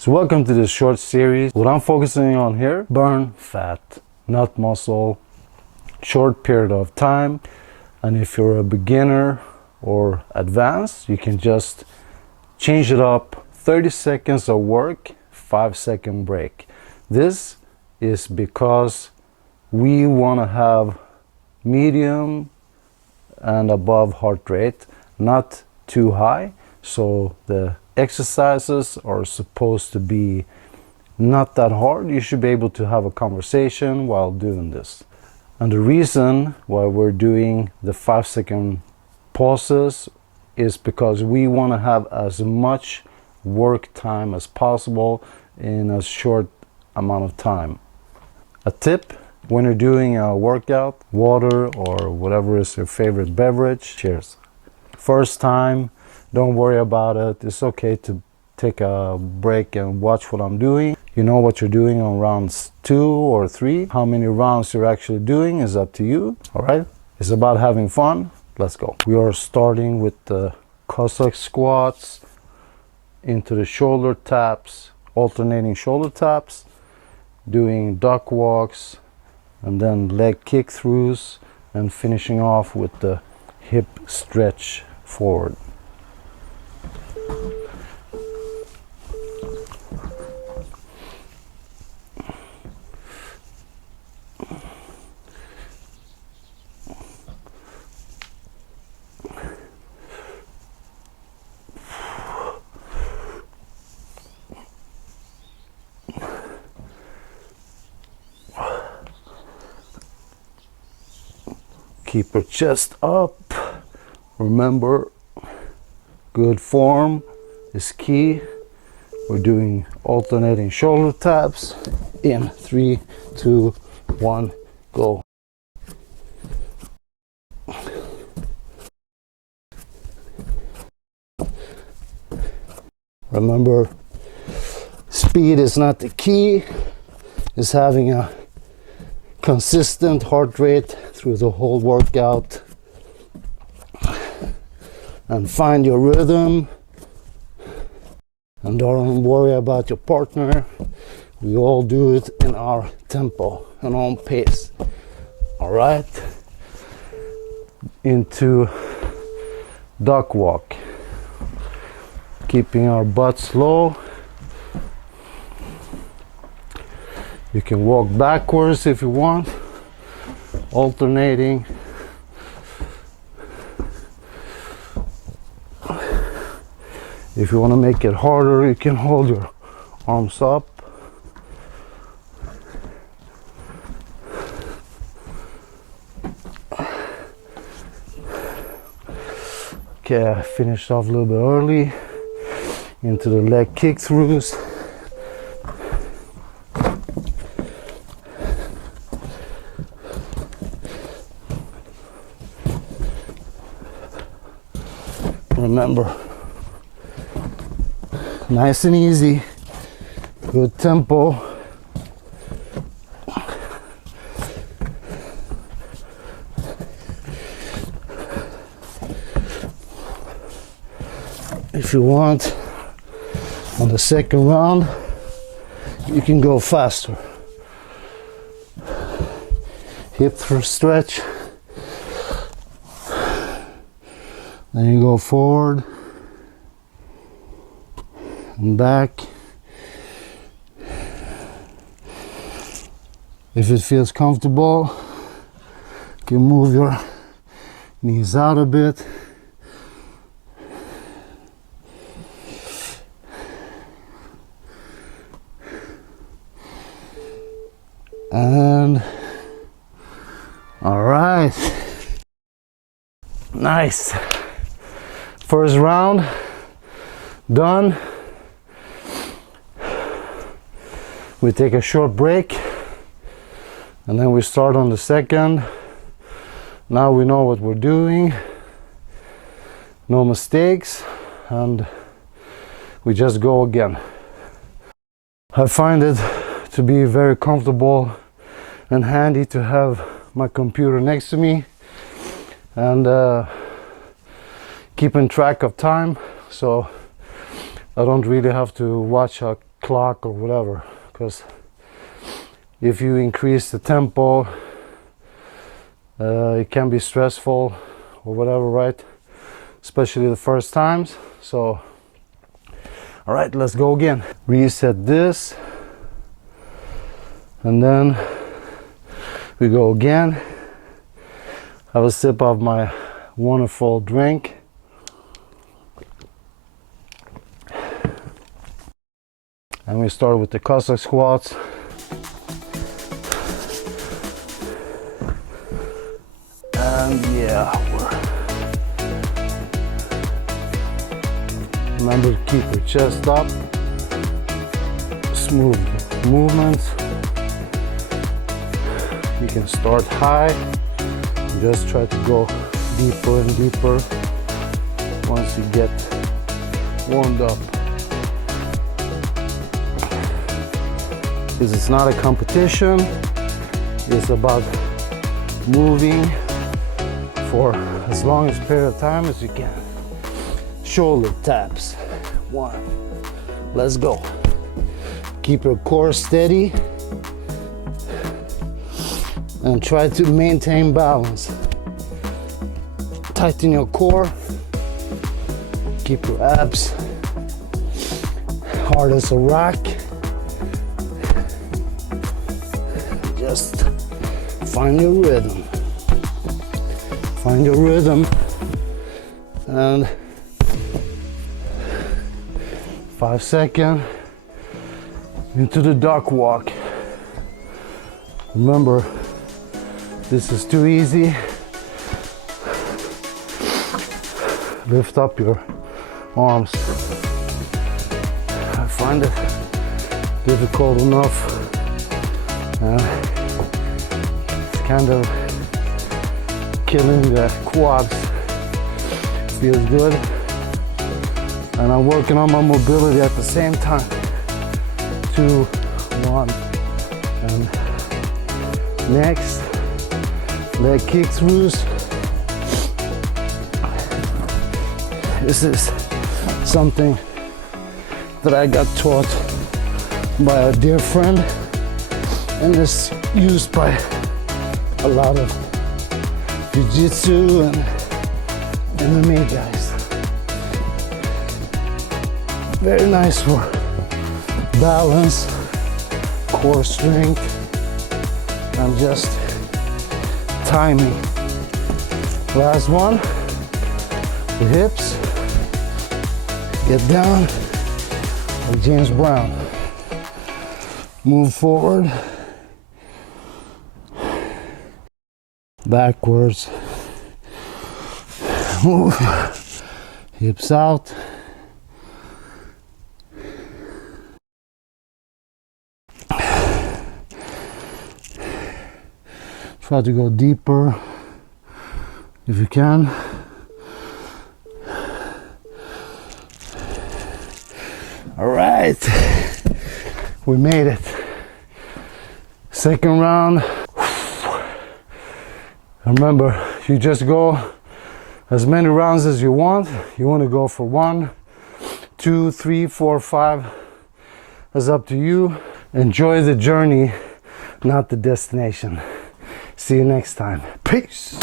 So welcome to this short series. What I'm focusing on here, burn fat, not muscle, short period of time. And if you're a beginner or advanced, you can just change it up. 30 seconds of work, 5-second break. This is because we want to have medium and above heart rate, not too high. So the exercises are supposed to be not that hard. You should be able to have a conversation while doing this. And the reason why we're doing the 5-second pauses is because we want to have as much work time as possible in a short amount of time. A tip: when you're doing a workout, water or whatever is your favorite beverage. Cheers. First time, don't worry about it. It's okay to take a break and watch what I'm doing. You know what you're doing on rounds 2 or 3. How many rounds you're actually doing is up to you. All right? It's about having fun. Let's go. We are starting with the Kossak Squats into the shoulder taps, alternating shoulder taps, doing duck walks, and then leg kick throughs, and finishing off with the hip stretch forward. Keep your chest up. Remember, good form is key. We're doing alternating shoulder taps in 3, 2, 1, go. Remember, speed is not the key. It's having a consistent heart rate through the whole workout, and find your rhythm, and don't worry about your partner. We all do it in our tempo and on pace. All right, into duck walk, keeping our butts low. You can walk backwards if you want, alternating. If you want to make it harder, you can hold your arms up. Okay, I finished off a little bit early into the leg kick throughs. Remember, nice and easy, good tempo. If you want, on the second round, you can go faster. Hip stretch. Then you go forward and back. If it feels comfortable, you can move your knees out a bit. And all right, nice. First round done. We take a short break and then we start on the second. Now we know what we're doing, no mistakes, and we just go again. I find it to be very comfortable and handy to have my computer next to me and keeping track of time, so I don't really have to watch a clock or whatever, because if you increase the tempo, it can be stressful or whatever, right? Especially the first times. So all right, let's go again. Reset this, and then we go again. Have a sip of my wonderful drink. And we start with the Kossak squats. And yeah, remember to keep your chest up. Smooth movements. You can start high. Just try to go deeper and deeper once you get warmed up. Because it's not a competition, it's about moving for as long as period of time as you can. Shoulder taps. 1. Let's go. Keep your core steady and try to maintain balance. Tighten your core. Keep your abs hard as a rock. Just find your rhythm. Find your rhythm, and 5 seconds into the duck walk. Remember, this is too easy. Lift up your arms. I find it difficult enough. It's kind of killing the quads. Feels good. And I'm working on my mobility at the same time. 2, 1, and next, leg kick throughs. This is something that I got taught by a dear friend, and is used by a lot of jiu-jitsu and MMA guys. Very nice for balance, core strength, and just timing. Last one, the hips. Get down like James Brown. Move forward, backwards, move, hips out. Try to go deeper if you can. All right, we made it. Second round. Remember, you just go as many rounds as you want. You want to go for 1, 2, 3, 4, 5. It's up to you. Enjoy the journey, not the destination. See you next time. Peace.